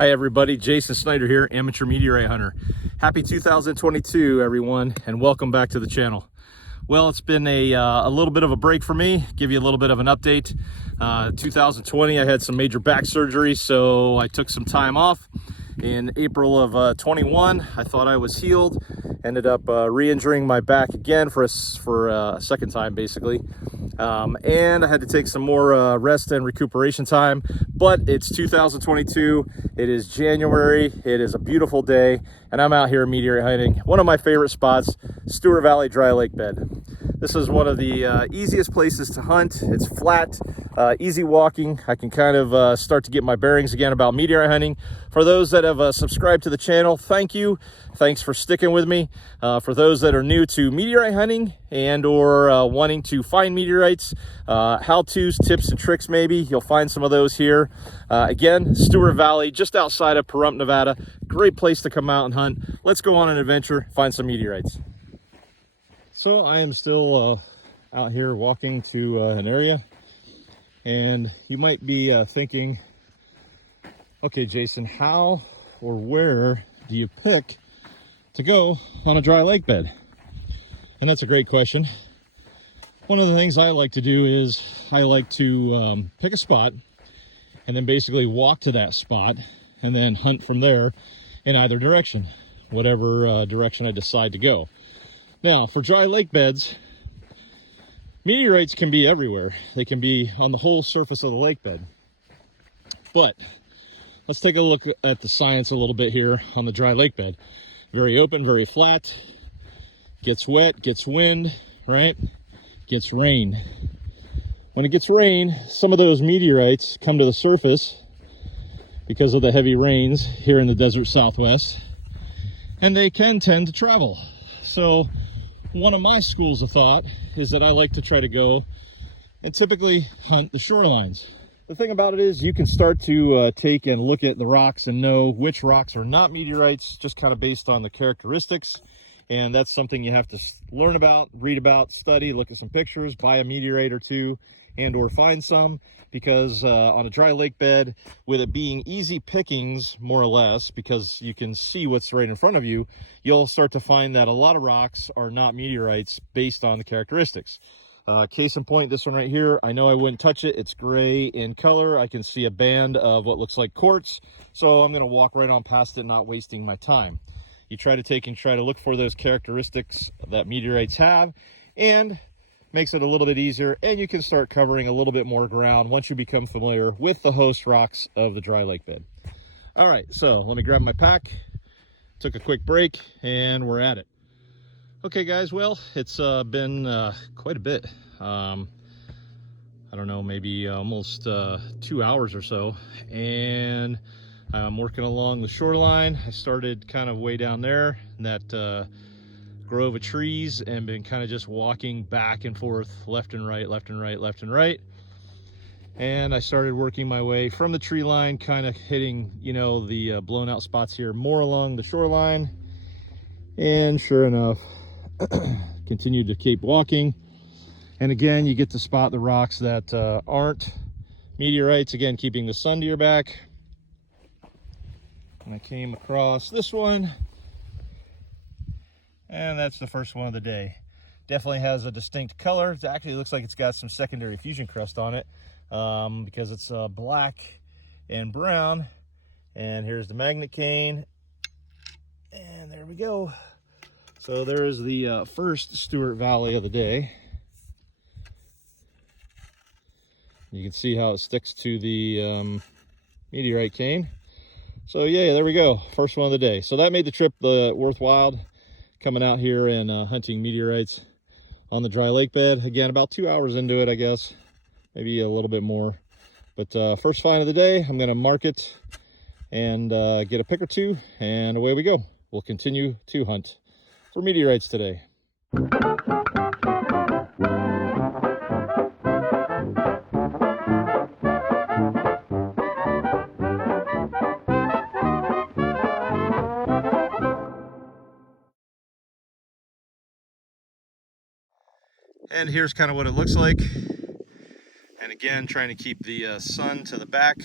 Hi everybody, Jason Snyder here, amateur meteorite hunter. Happy 2022 everyone, and welcome back to the channel. Well, it's been a little bit of a break for me. Give you a little bit of an update. 2020 I had some major back surgery, so I took some time off. In April of 21, I thought I was healed. Ended up re-injuring my back again for a second time basically. And I had to take some more rest and recuperation time, but it's 2022. It is January. It is a beautiful day, and I'm out here meteorite hunting. One of my favorite spots, Stewart Valley dry lake bed. This is one of the easiest places to hunt. It's flat, easy walking. I can kind of start to get my bearings again about meteorite hunting. For those that have subscribed to the channel, thank you. Thanks for sticking with me. For those that are new to meteorite hunting and or wanting to find meteorites, how-tos, tips and tricks maybe, you'll find some of those here. Again, Stewart Valley, just outside of Pahrump, Nevada. Great place to come out and hunt. Let's go on an adventure, find some meteorites. So I am still out here walking to an area, and you might be thinking, okay, Jason, how or where do you pick to go on a dry lake bed? And that's a great question. One of the things I like to do is I like to pick a spot and then basically walk to that spot and then hunt from there in either direction, whatever direction I decide to go. Now, for dry lake beds, meteorites can be everywhere. They can be on the whole surface of the lake bed. But let's take a look at the science a little bit here on the dry lake bed. Very open, very flat, gets wet, gets wind, right? Gets rain. When it gets rain, some of those meteorites come to the surface because of the heavy rains here in the desert Southwest, and they can tend to travel. So one of my schools of thought is that I like to try to go and typically hunt the shorelines. The thing about it is you can start to take and look at the rocks and know which rocks are not meteorites, just kind of based on the characteristics. And that's something you have to learn about, read about, study, look at some pictures, buy a meteorite or two, and or find some, because on a dry lake bed, with it being easy pickings, more or less, because you can see what's right in front of you, you'll start to find that a lot of rocks are not meteorites based on the characteristics. Case in point, this one right here, I know I wouldn't touch it. It's gray in color. I can see a band of what looks like quartz, so I'm going to walk right on past it, not wasting my time. You try to look for those characteristics that meteorites have, and makes it a little bit easier, and you can start covering a little bit more ground once you become familiar with the host rocks of the dry lake bed. All right, so let me grab my pack. Took a quick break, and we're at it. Okay, guys, well, it's been quite a bit. I don't know, maybe almost 2 hours or so, and I'm working along the shoreline. I started kind of way down there in that grove of trees, and been kind of just walking back and forth, left and right, left and right, left and right. And I started working my way from the tree line, kind of hitting, you know, the blown out spots here, more along the shoreline. And sure enough, continued to keep walking. And again, you get to spot the rocks that aren't meteorites, again, keeping the sun to your back. And I came across this one, and that's the first one of the day. Definitely has a distinct color. It actually looks like it's got some secondary fusion crust on it, because it's black and brown. And here's the magnet cane, and there we go. So there's the first Stewart Valley of the day. You can see how it sticks to the meteorite cane. So yeah, there we go, first one of the day. So that made the trip worthwhile, coming out here and hunting meteorites on the dry lake bed. Again, about 2 hours into it, I guess, maybe a little bit more. But first find of the day, I'm gonna mark it and get a pick or two, and away we go. We'll continue to hunt for meteorites today. And here's kind of what it looks like. And again, trying to keep the sun to the back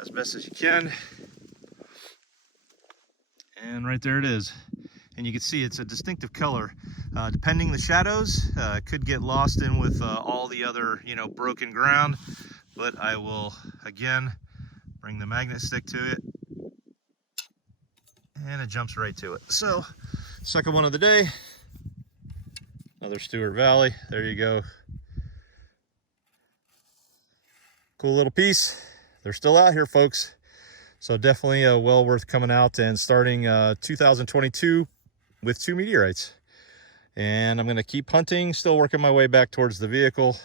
as best as you can. And right there it is. And you can see it's a distinctive color. Depending the shadows, could get lost in with all the other, you know, broken ground. But I will, again, bring the magnet stick to it. And it jumps right to it. So, second one of the day. Another Stewart Valley. There you go. Cool little piece. They're still out here, folks. So definitely well worth coming out and starting 2022 with 2 meteorites. And I'm going to keep hunting, still working my way back towards the vehicle.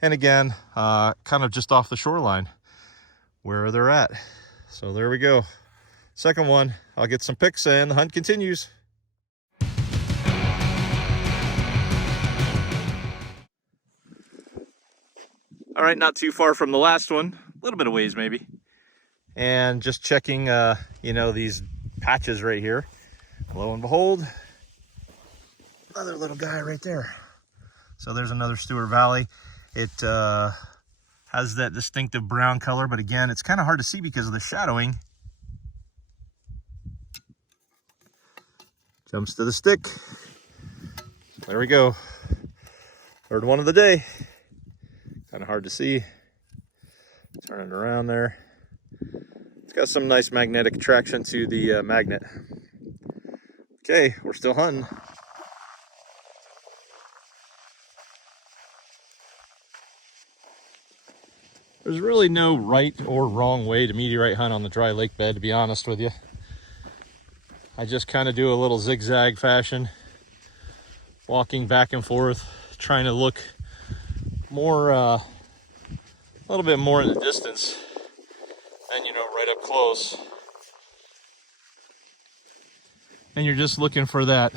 And again, kind of just off the shoreline where they're at. So there we go. Second one. I'll get some pics and the hunt continues. All right, not too far from the last one, a little bit of ways maybe. And just checking, you know, these patches right here. Lo and behold, another little guy right there. So there's another Stewart Valley. It has that distinctive brown color, but again, it's kind of hard to see because of the shadowing. Jumps to the stick. There we go. Third one of the day. Kind of hard to see. Turn it around there. It's got some nice magnetic attraction to the magnet. Okay, we're still hunting. There's really no right or wrong way to meteorite hunt on the dry lake bed, to be honest with you. I just kind of do a little zigzag fashion, walking back and forth, trying to look more, a little bit more in the distance than, you know, right up close. And you're just looking for that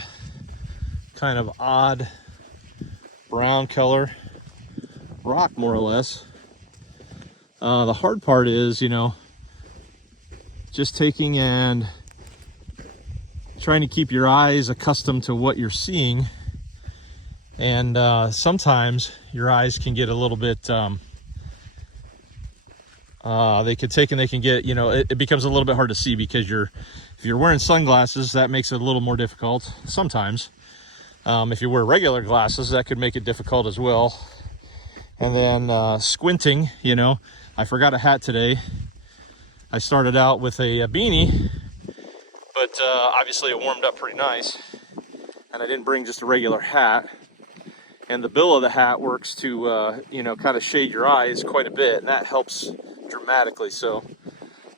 kind of odd brown color rock, more or less. The hard part is, you know, just taking and trying to keep your eyes accustomed to what you're seeing. And sometimes your eyes can get a little bit, they can get, you know, it becomes a little bit hard to see because if you're wearing sunglasses, that makes it a little more difficult sometimes. If you wear regular glasses, that could make it difficult as well. And then squinting, you know, I forgot a hat today. I started out with a beanie, but obviously it warmed up pretty nice. And I didn't bring just a regular hat. And the bill of the hat works to, you know, kind of shade your eyes quite a bit, and that helps dramatically. So,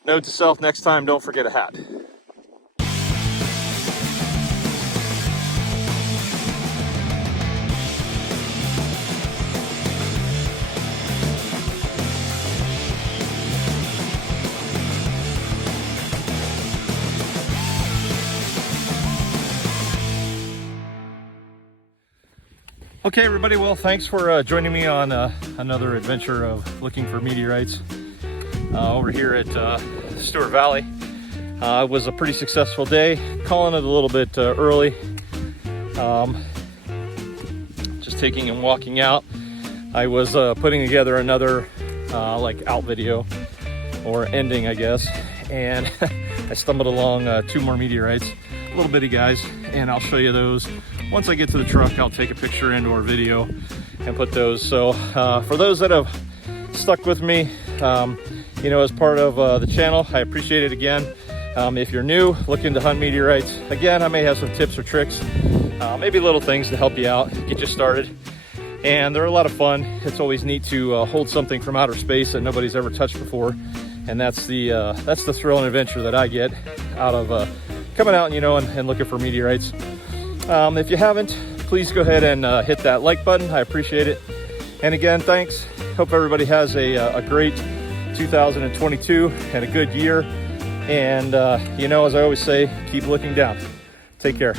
note to self, next time, don't forget a hat. Okay, everybody, well, thanks for joining me on another adventure of looking for meteorites over here at Stewart Valley. It was a pretty successful day, calling it a little bit early. Just taking and walking out. I was putting together another like out video, or ending, I guess, and I stumbled along 2 more meteorites, little bitty guys, and I'll show you those. Once I get to the truck, I'll take a picture into our video and put those. So for those that have stuck with me, you know, as part of the channel, I appreciate it again. If you're new, looking to hunt meteorites, again, I may have some tips or tricks, maybe little things to help you out, get you started. And they're a lot of fun. It's always neat to hold something from outer space that nobody's ever touched before. And that's the thrill and adventure that I get out of coming out, you know, and looking for meteorites. If you haven't, please go ahead and hit that like button. I appreciate it. And again, thanks. Hope everybody has a great 2022 and a good year. And, you know, as I always say, keep looking down. Take care.